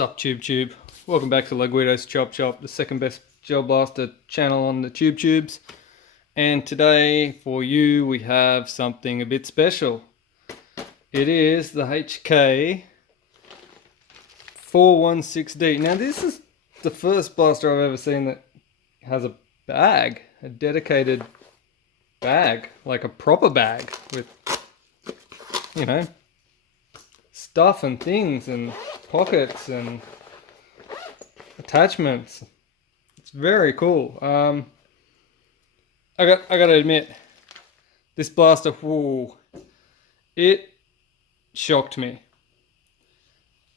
What's up, Tube? Welcome back to Laguido's Chop Chop, the second best gel blaster channel on the Tubes. And today for you we have something a bit special. It is the Hk416D. Now this is the first blaster I've ever seen that has a bag, a dedicated bag, like a proper bag with, you know, stuff and things and pockets and attachments. It's very cool. I gotta admit, this blaster, whoa, it shocked me.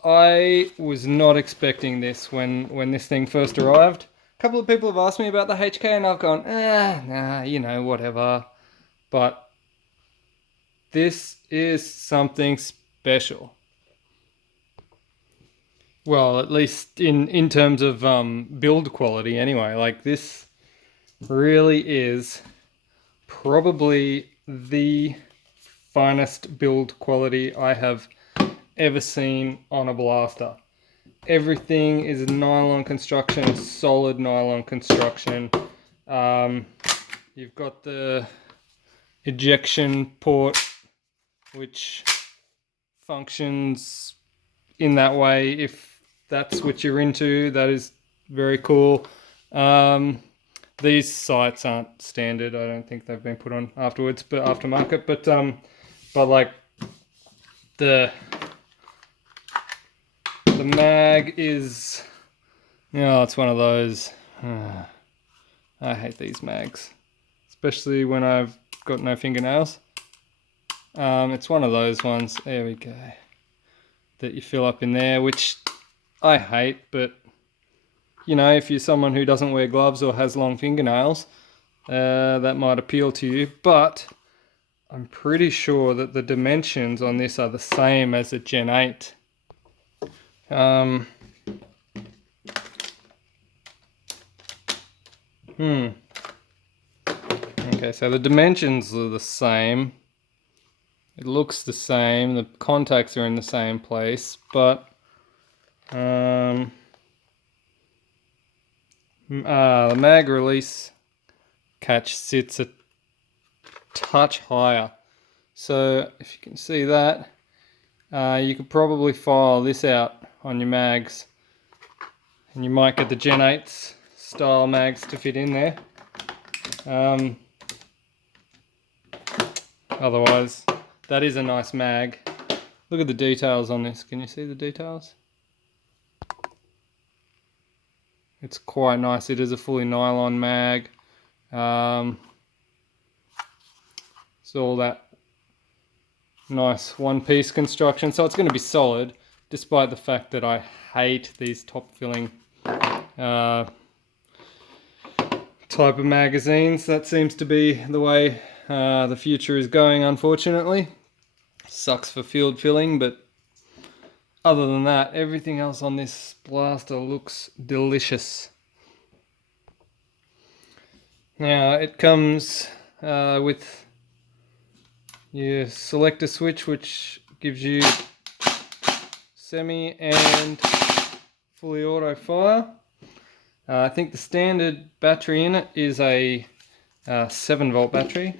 I was not expecting this when this thing first arrived. A couple of people have asked me about the HK and I've gone, nah, you know, whatever. But this is something special. Well, at least in terms of build quality anyway. Like, this really is probably the finest build quality I have ever seen on a blaster. Everything is nylon construction, solid nylon construction. You've got the ejection port, which functions in that way if that's what you're into. That is very cool. These sights aren't standard. I don't think they've been put on afterwards, but aftermarket. But like the mag is, you know, it's one of those. I hate these mags, especially when I've got no fingernails. It's one of those ones. There we go. That you fill up in there, which I hate, but you know, if you're someone who doesn't wear gloves or has long fingernails, that might appeal to you. But I'm pretty sure that the dimensions on this are the same as a Gen 8. Okay, so the dimensions are the same. It looks the same, the contacts are in the same place, but the mag release catch sits a touch higher. So if you can see that, you could probably file this out on your mags, and you might get the Gen 8s style mags to fit in there. Otherwise, that is a nice mag. Look at the details on this. Can you see the details? It's quite nice. It is a fully nylon mag. So all that nice one-piece construction. So it's going to be solid, despite the fact that I hate these top-filling type of magazines. That seems to be the way the future is going, unfortunately. Sucks for field filling, but other than that, everything else on this blaster looks delicious. Now, it comes with your selector switch, which gives you semi and fully auto fire. I think the standard battery in it is a 7-volt battery.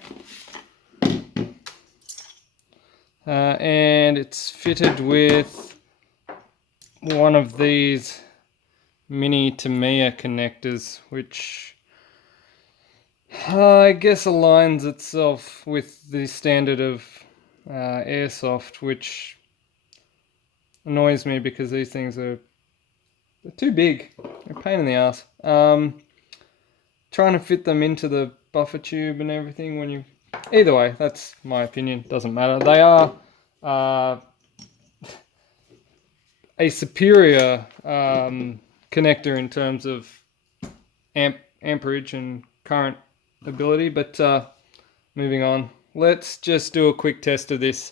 And it's fitted with one of these mini Tamiya connectors, which I guess aligns itself with the standard of airsoft, which annoys me because these things they're too big. They're a pain in the ass. Trying to fit them into the buffer tube and everything when you... Either way, that's my opinion. Doesn't matter. They are a superior connector in terms of amperage and current ability. But moving on, let's just do a quick test of this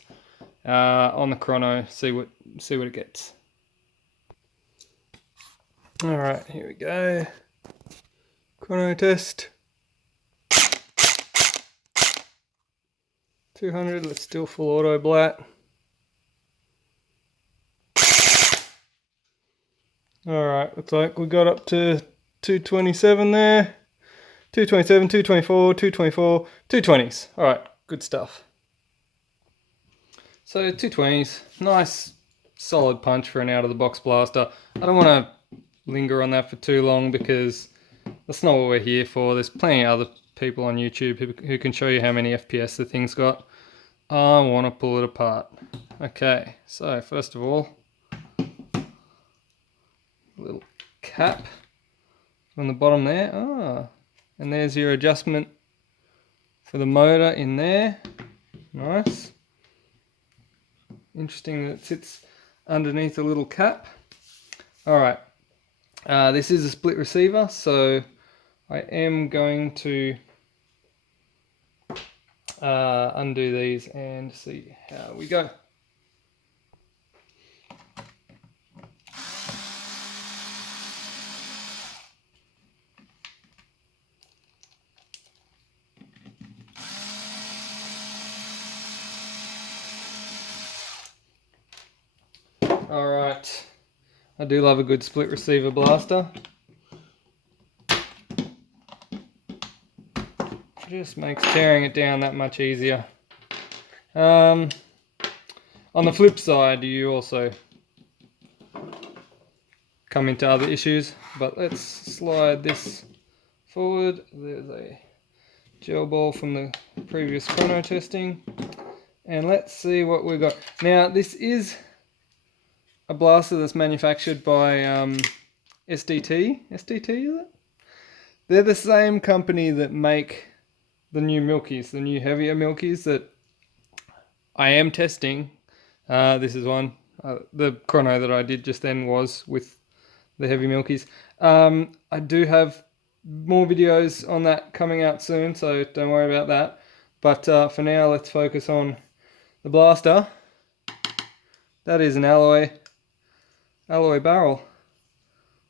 on the chrono. See what it gets. All right, here we go. Chrono test. 200, let's do full auto blat. Alright, looks like we got up to 227 there. 227, 224, 224, 220s. Alright, good stuff. So 220s, nice solid punch for an out-of-the-box blaster. I don't want to linger on that for too long because that's not what we're here for. There's plenty of other people on YouTube who can show you how many FPS the thing's got. I want to pull it apart. Okay, so first of all, little cap on the bottom there. And there's your adjustment for the motor in there. Nice. Interesting that it sits underneath a little cap. Alright, this is a split receiver, so I am going to undo these and see how we go. Alright, I do love a good split receiver blaster. Just makes tearing it down that much easier. On the flip side, you also come into other issues, but let's slide this forward. There's a gel ball from the previous chrono testing, and let's see what we've got. Now, this is a blaster that's manufactured by SDT. SDT, is it? They're the same company that make the new Milkies, the new heavier Milkies that I am testing. This is one. The chrono that I did just then was with the heavy Milkies. I do have more videos on that coming out soon, so don't worry about that. But for now, let's focus on the blaster. That is an alloy barrel.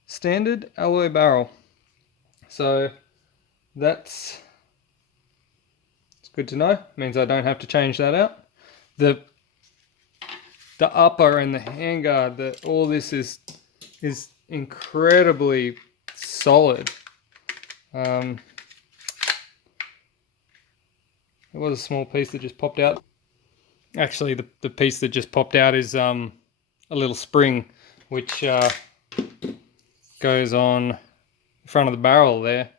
Standard alloy barrel. So that's good to know. Means I don't have to change that out. The upper and the handguard, all this is incredibly solid. It was a small piece that just popped out. Actually, the piece that just popped out is a little spring which goes on the front of the barrel there,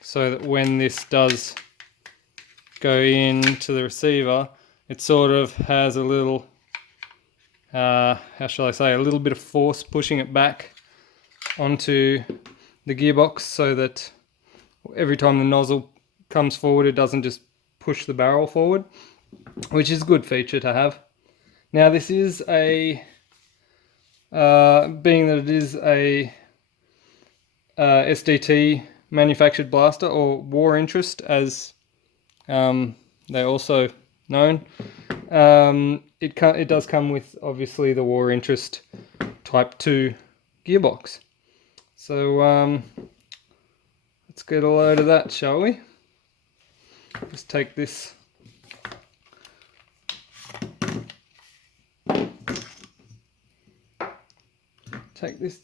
so that when this does go into the receiver, it sort of has a little, how shall I say, a little bit of force pushing it back onto the gearbox, so that every time the nozzle comes forward, it doesn't just push the barrel forward, which is a good feature to have. Now, this is a, being that it is a SDT manufactured blaster, or War Interest as they're also known, it does come with obviously the War Interest Type 2 gearbox. So let's get a load of that, shall we? Just take this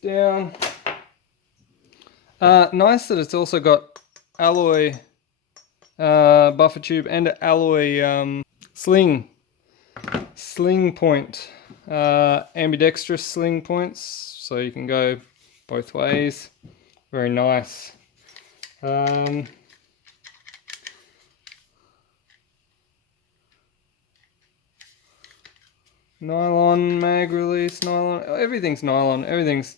down. Nice that it's also got alloy buffer tube and an alloy sling point, ambidextrous sling points, so you can go both ways. Very nice. Nylon mag release, nylon, everything's nylon, everything's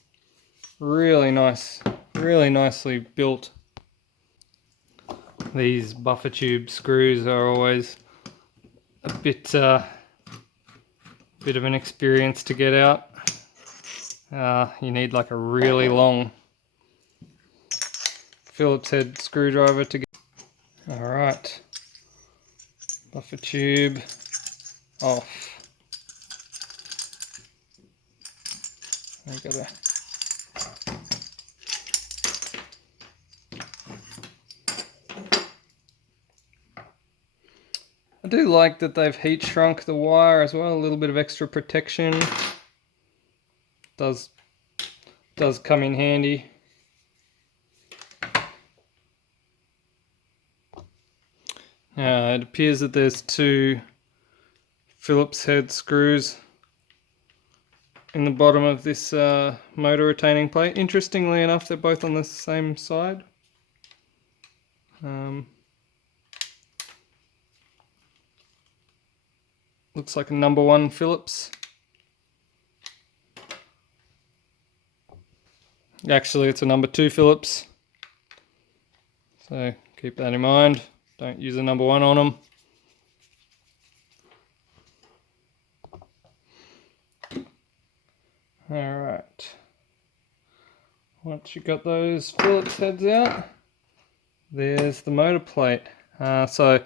really nice, really nicely built. These buffer tube screws are always a bit of an experience to get out. You need like a really long Phillips head screwdriver to get. Alright, buffer tube off. I gotta I do like that they've heat shrunk the wire as well, a little bit of extra protection. Does does come in handy. Now it appears that there's two Phillips head screws in the bottom of this motor retaining plate. Interestingly enough, they're both on the same side. Looks like a number 1 Phillips. Actually, it's a number 2 Phillips. So keep that in mind. Don't use a number 1 on them. Alright. Once you've got those Phillips heads out, there's the motor plate. So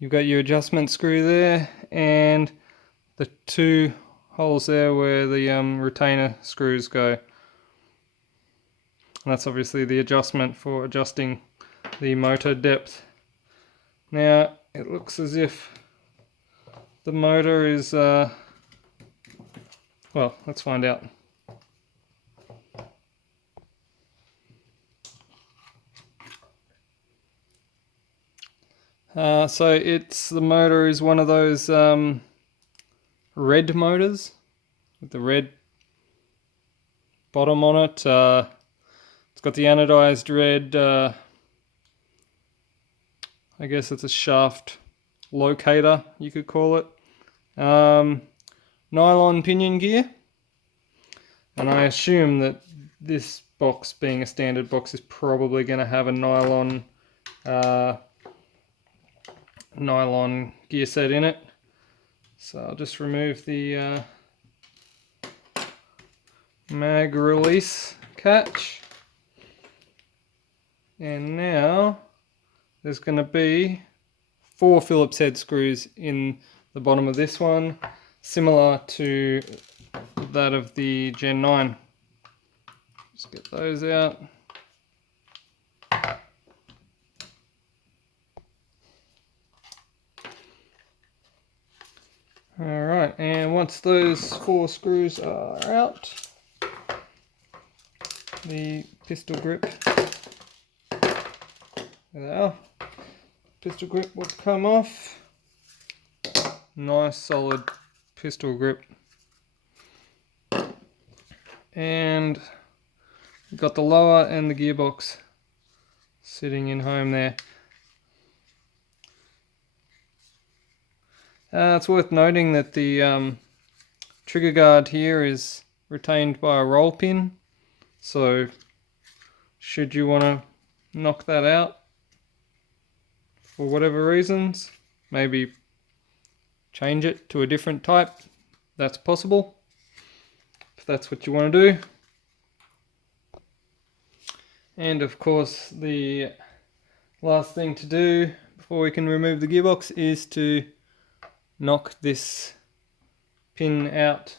you've got your adjustment screw there and the 2 holes there where the retainer screws go. And that's obviously the adjustment for adjusting the motor depth. Now it looks as if the motor is, well, let's find out. So the motor is one of those red motors with the red bottom on it. It's got the anodized red, I guess it's a shaft locator, you could call it. Nylon pinion gear. And I assume that this box, being a standard box, is probably going to have a nylon gear set in it. So I'll just remove the mag release catch. And now there's going to be 4 Phillips head screws in the bottom of this one, similar to that of the Gen 9. Just get those out. Alright, and once those 4 screws are out, the pistol grip, there they are, pistol grip will come off. Nice solid pistol grip. And we've got the lower and the gearbox sitting in home there. It's worth noting that the trigger guard here is retained by a roll pin, so should you want to knock that out for whatever reasons, maybe change it to a different type, that's possible if that's what you want to do. And of course the last thing to do before we can remove the gearbox is to knock this pin out.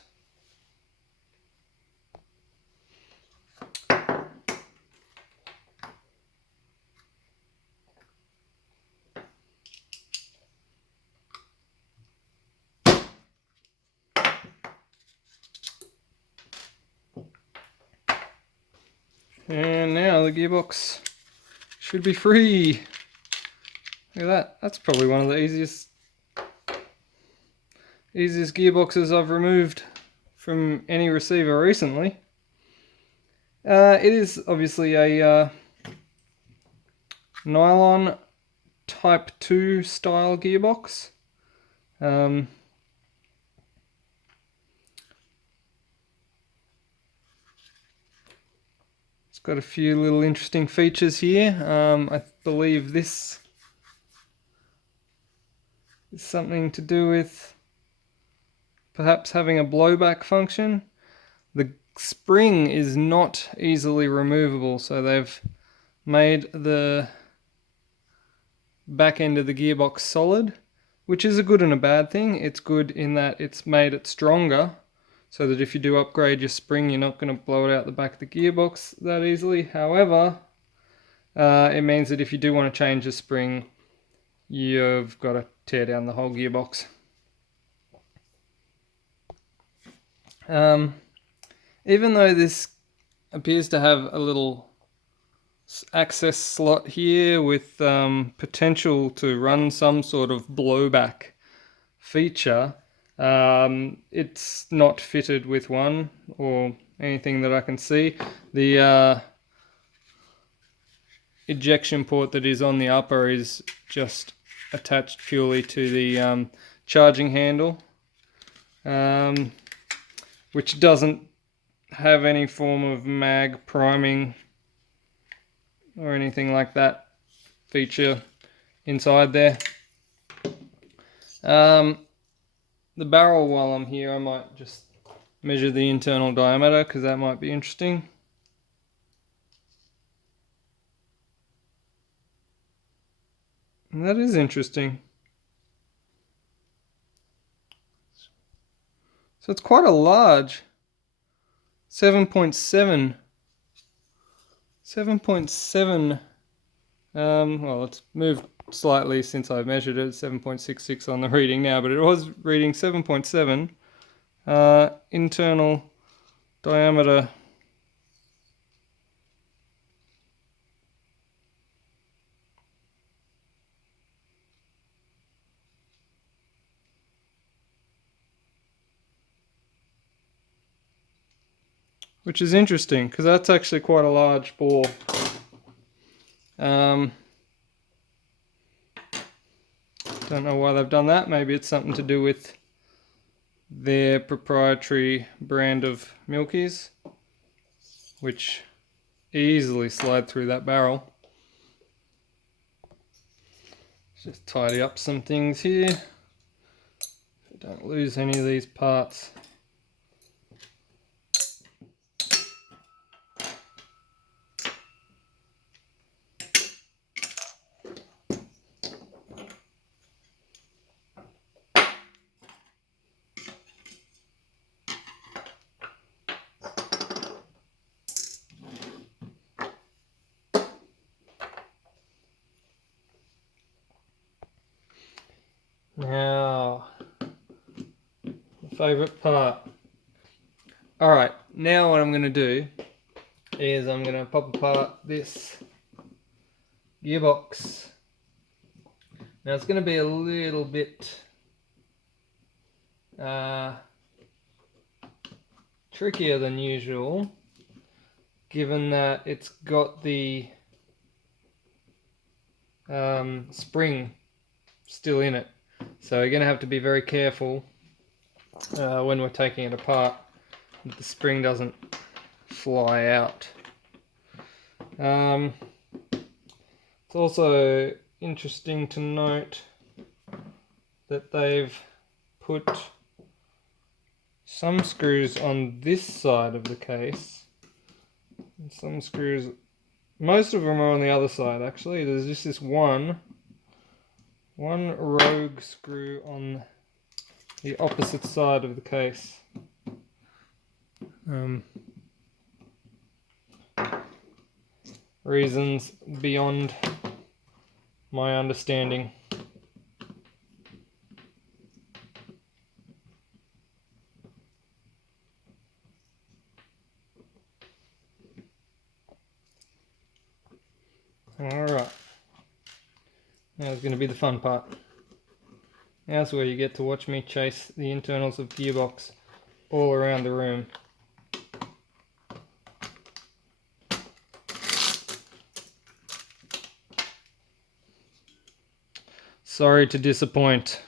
And now the gearbox should be free. Look at that. That's probably one of the easiest gearboxes I've removed from any receiver recently. It is obviously a nylon Type 2 style gearbox. It's got a few little interesting features here. I believe this is something to do with perhaps having a blowback function. The spring is not easily removable, so they've made the back end of the gearbox solid, which is a good and a bad thing. It's good in that it's made it stronger, so that if you do upgrade your spring, you're not going to blow it out the back of the gearbox that easily. However, it means that if you do want to change the spring, you've got to tear down the whole gearbox. Even though this appears to have a little access slot here with potential to run some sort of blowback feature. It's not fitted with one or anything that I can see. The ejection port that is on the upper is just attached purely to the charging handle, which doesn't have any form of mag priming or anything like that feature inside there. The barrel, while I'm here, I might just measure the internal diameter because that might be interesting. And that is interesting. So it's quite a large 7.7. 7.7. Well, it's moved slightly since I measured it. 7.66 on the reading now, but it was reading 7.7 internal diameter. Which is interesting because that's actually quite a large bore. Don't know why they've done that. Maybe it's something to do with their proprietary brand of Milkies, which easily slide through that barrel. Just tidy up some things here. Don't lose any of these parts. Now, the favourite part. Alright, now what I'm going to do is I'm going to pop apart this gearbox. Now it's going to be a little bit trickier than usual, given that it's got the spring still in it. So you're going to have to be very careful when we're taking it apart that the spring doesn't fly out. It's also interesting to note that they've put some screws on this side of the case, and some screws, most of them are on the other side actually. There's just this one rogue screw on the opposite side of the case. Reasons beyond my understanding. Alright. Now's going to be the fun part. Now's where you get to watch me chase the internals of the gearbox all around the room. Sorry to disappoint.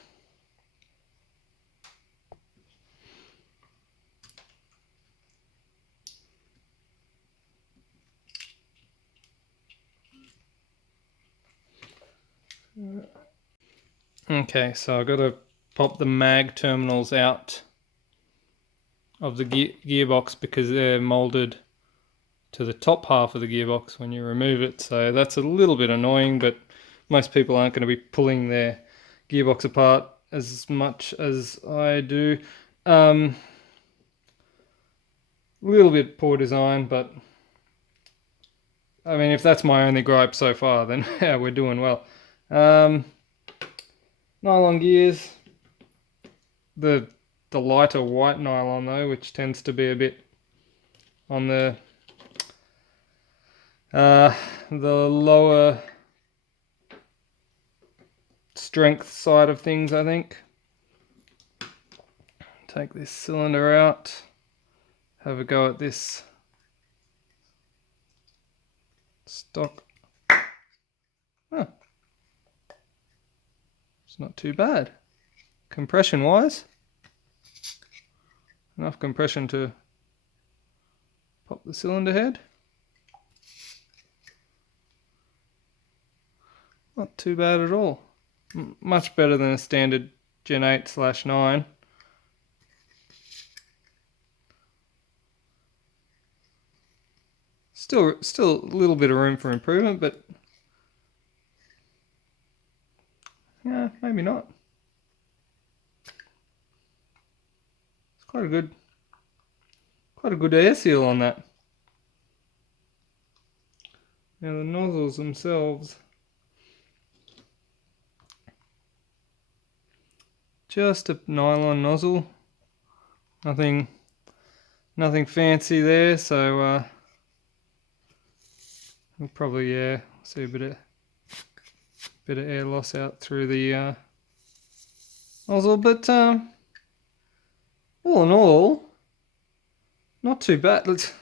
Okay, so I've got to pop the mag terminals out of the gearbox because they're molded to the top half of the gearbox when you remove it. So that's a little bit annoying, but most people aren't going to be pulling their gearbox apart as much as I do. A little bit poor design, but I mean, if that's my only gripe so far, then yeah, we're doing well. Nylon gears, the lighter white nylon though, which tends to be a bit on the the lower strength side of things, I think. Take this cylinder out, have a go at this stock. Huh. It's not too bad. Compression wise, enough compression to pop the cylinder head. Not too bad at all. Much better than a standard Gen 8/9. Still a little bit of room for improvement, but yeah, maybe not. It's quite a good air seal on that. Now the nozzles themselves, just a nylon nozzle, nothing fancy there. So we'll probably see a bit of air loss out through the nozzle, but all in all, not too bad. It's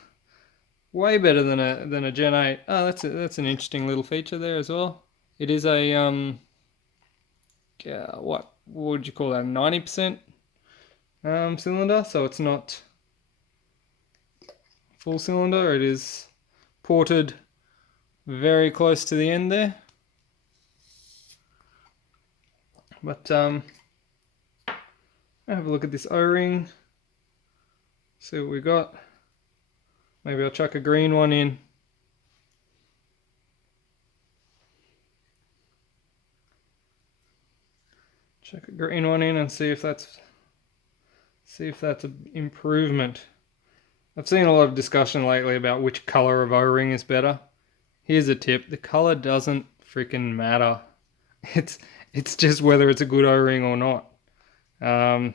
way better than a Gen 8. Oh, that's an interesting little feature there as well. It is a what would you call that? 90% cylinder, so it's not full cylinder. It is ported very close to the end there. But have a look at this O-ring. See what we got. Maybe I'll chuck a green one in. Chuck a green one in and see if that's an improvement. I've seen a lot of discussion lately about which color of O-ring is better. Here's a tip: the color doesn't freaking matter. It's just whether it's a good O-ring or not. The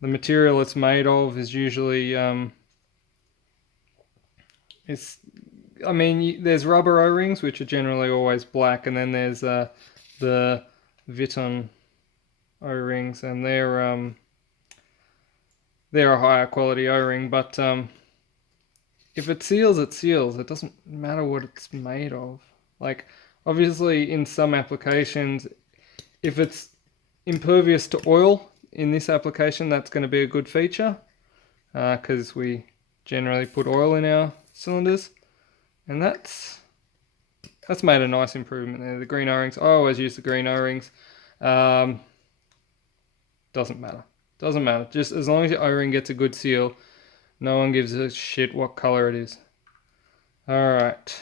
material it's made of is usually there's rubber O-rings which are generally always black, and then there's the Viton O-rings, and they're a higher quality O-ring, but if it seals, it seals. It doesn't matter what it's made of. Like, obviously in some applications, if it's impervious to oil, in this application that's going to be a good feature, because we generally put oil in our cylinders, and that's made a nice improvement there. The green O-rings, I always use the green O-rings. Doesn't matter. Just as long as your O-ring gets a good seal, no one gives a shit what color it is. Alright.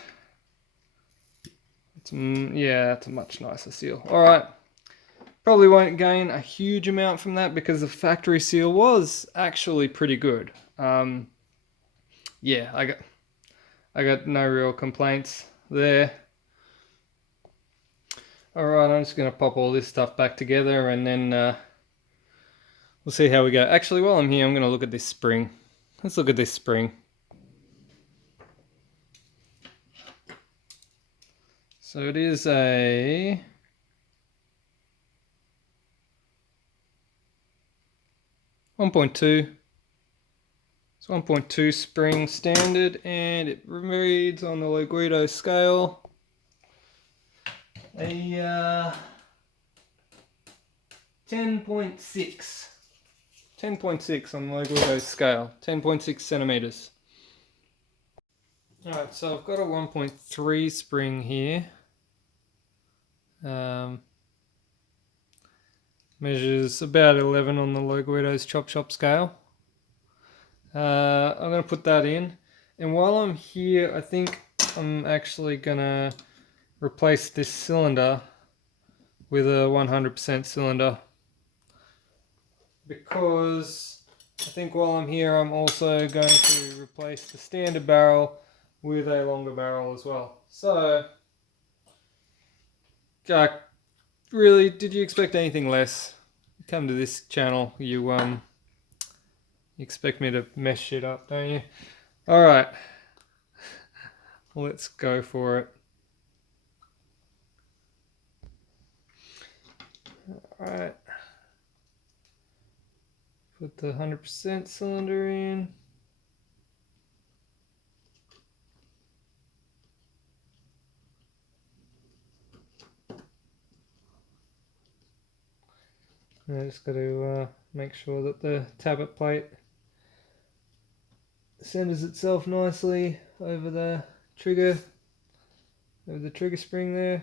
That's a much nicer seal. Alright. Probably won't gain a huge amount from that because the factory seal was actually pretty good. Yeah, I got no real complaints there. Alright, I'm just going to pop all this stuff back together, and then we'll see how we go. Actually, while I'm here, I'm going to look at this spring. Let's look at this spring. So it is a 1.2. It's 1.2 spring standard, and it reads on the Loguido scale a 10.6. 10.6 on the Loguido scale, 10.6 centimeters. Alright, so I've got a 1.3 spring here. Measures about 11 on the Loguido's Chop Shop scale. I'm going to put that in, and while I'm here, I think I'm actually going to replace this cylinder with a 100% cylinder, because I think while I'm here, I'm also going to replace the standard barrel with a longer barrel as well. So, really, did you expect anything less? You come to this channel, you expect me to mess shit up, don't you? Alright. let's go for it. Alright. Put the 100% cylinder in. I just got to make sure that the tablet plate centers itself nicely over the trigger spring there.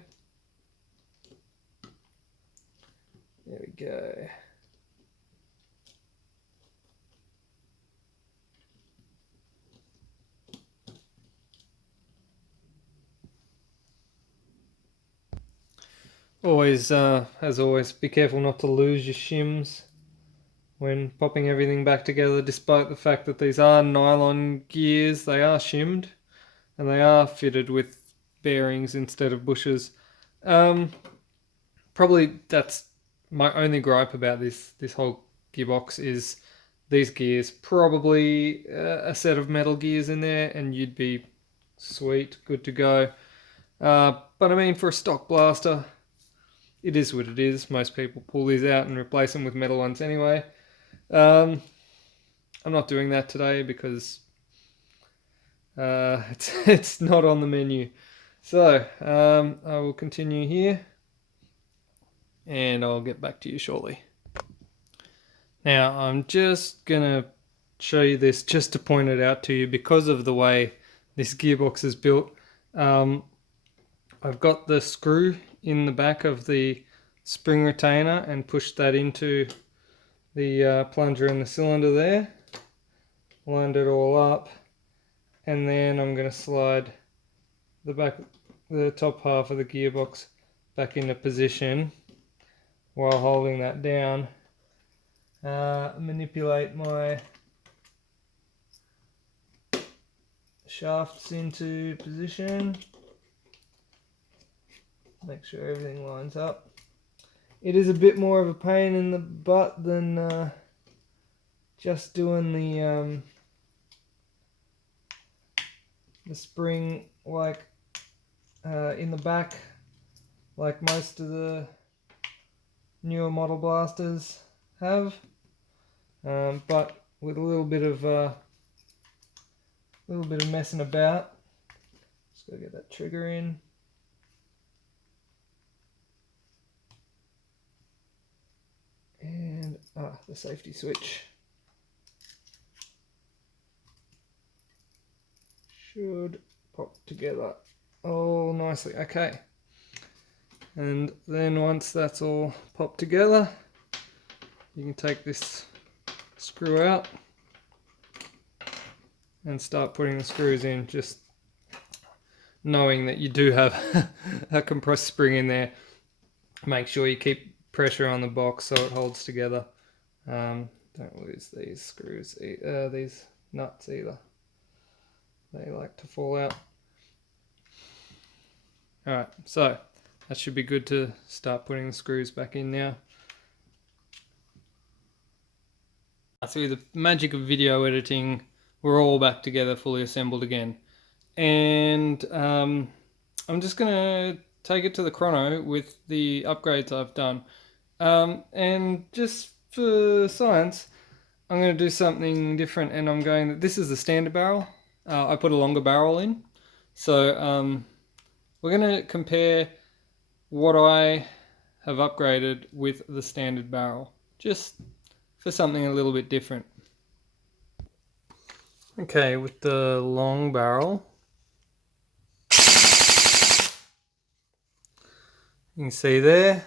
There we go. Always, as always, be careful not to lose your shims when popping everything back together, despite the fact that these are nylon gears. They are shimmed and they are fitted with bearings instead of bushes. Probably that's my only gripe about this whole gearbox is these gears. Probably a set of metal gears in there and you'd be sweet, good to go. But I mean, for a stock blaster, it is what it is. Most people pull these out and replace them with metal ones anyway. I'm not doing that today because it's not on the menu. So I will continue here and I'll get back to you shortly. Now I'm just gonna show you this just to point it out to you because of the way this gearbox is built. I've got the screw in the back of the spring retainer and pushed that into the plunger in the cylinder there. Lined it all up, and then I'm going to slide the top half of the gearbox back into position while holding that down. Manipulate my shafts into position. Make sure everything lines up. It is a bit more of a pain in the butt than just doing the spring like in the back, like most of the newer model blasters have. But with a little bit of messing about, just gotta get that trigger in. And the safety switch should pop together all nicely. Okay, and then once that's all popped together, you can take this screw out and start putting the screws in, just knowing that you do have a compressed spring in there. Make sure you keep pressure on the box so it holds together. Don't lose these screws, these nuts either. They like to fall out. Alright, so that should be good to start putting the screws back in now. Through the magic of video editing, we're all back together, fully assembled again. And I'm just going to take it to the chrono with the upgrades I've done. And just for science, I'm going to do something different, and I'm going, this is the standard barrel. I put a longer barrel in. So we're going to compare what I have upgraded with the standard barrel, just for something a little bit different. Okay, with the long barrel, you can see there,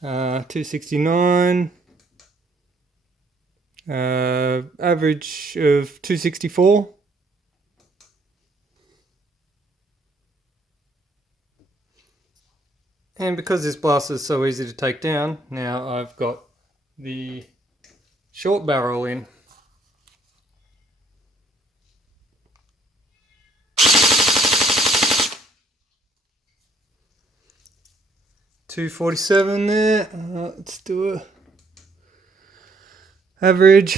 269, average of 264. And because this blaster is so easy to take down, now I've got the short barrel in. .247 there. Let's do a average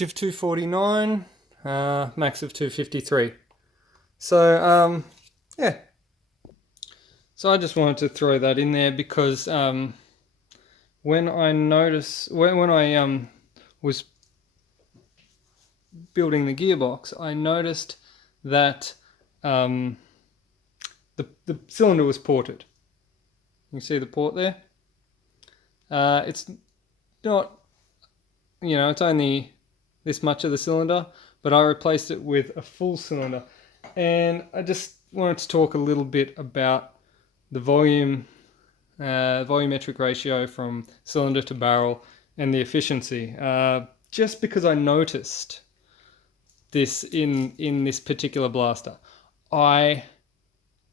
of 249, max of 253. So yeah. So I just wanted to throw that in there because when I was building the gearbox, I noticed that the cylinder was ported. You see the port there? It's not, it's only this much of the cylinder, but I replaced it with a full cylinder. And I just wanted to talk a little bit about the volumetric ratio from cylinder to barrel and the efficiency. Just because I noticed this in this particular blaster. I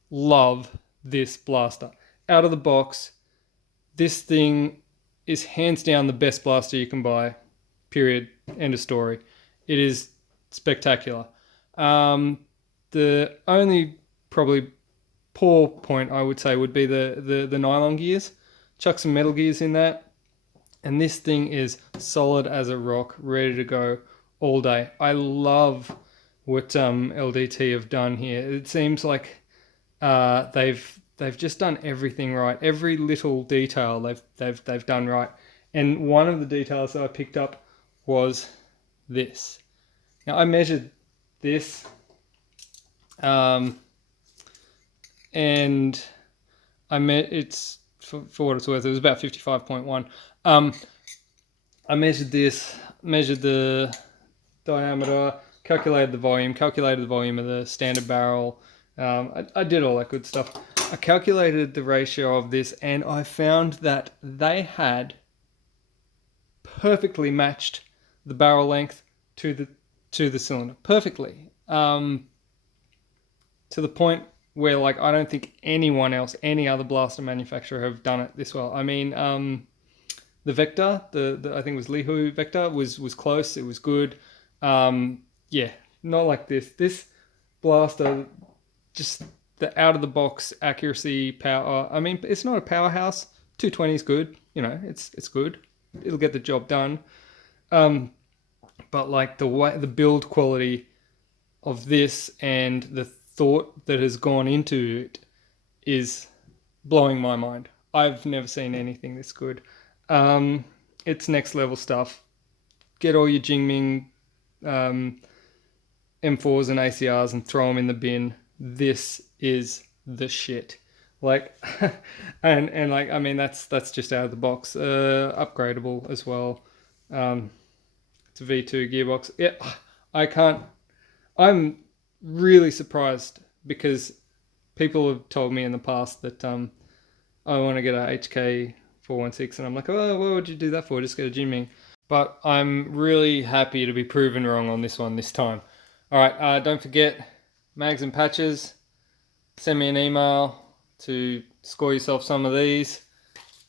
love this blaster. Out of the box, this thing is hands down the best blaster you can buy. Period. End of story. It is spectacular. The only probably poor point I would say would be the nylon gears. Chuck some metal gears in that, and this thing is solid as a rock, ready to go all day. I love what LDT have done here. It seems like they've just done everything right. Every little detail they've done right. And one of the details that I picked up was this. Now I measured this, and it's for what it's worth. It was about 55.1. I measured this, measured the diameter, calculated the volume of the standard barrel. I did all that good stuff. I calculated the ratio of this, and I found that they had perfectly matched the barrel length to the cylinder. Perfectly. To the point where, like, I don't think anyone else, any other blaster manufacturer have done it this well. I mean, the Vector, the I think it was Lihu Vector, was close. It was good. Yeah, not like this. This blaster, just the out of the box accuracy, power. I mean, it's not a powerhouse. 220 is good. It's good. It'll get the job done. But like the build quality of this and the thought that has gone into it is blowing my mind. I've never seen anything this good. It's next level stuff. Get all your Jingming M4s and ACRs and throw them in the bin. This is the shit. Like, and like, I mean, that's just out of the box. Upgradable as well. It's a V2 gearbox. Yeah, I'm really surprised because people have told me in the past that I want to get a Hk416, and I'm like, oh, what would you do that for? Just get a Jingming. But I'm really happy to be proven wrong on this one this time. All right, don't forget, mags and patches. Send me an email to score yourself some of these.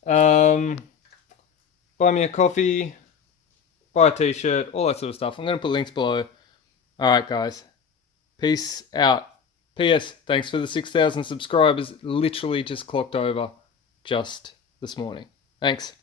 Buy me a coffee, buy a t-shirt, all that sort of stuff. I'm going to put links below. All right, guys. Peace out. P.S. Thanks for the 6,000 subscribers. Literally just clocked over just this morning. Thanks.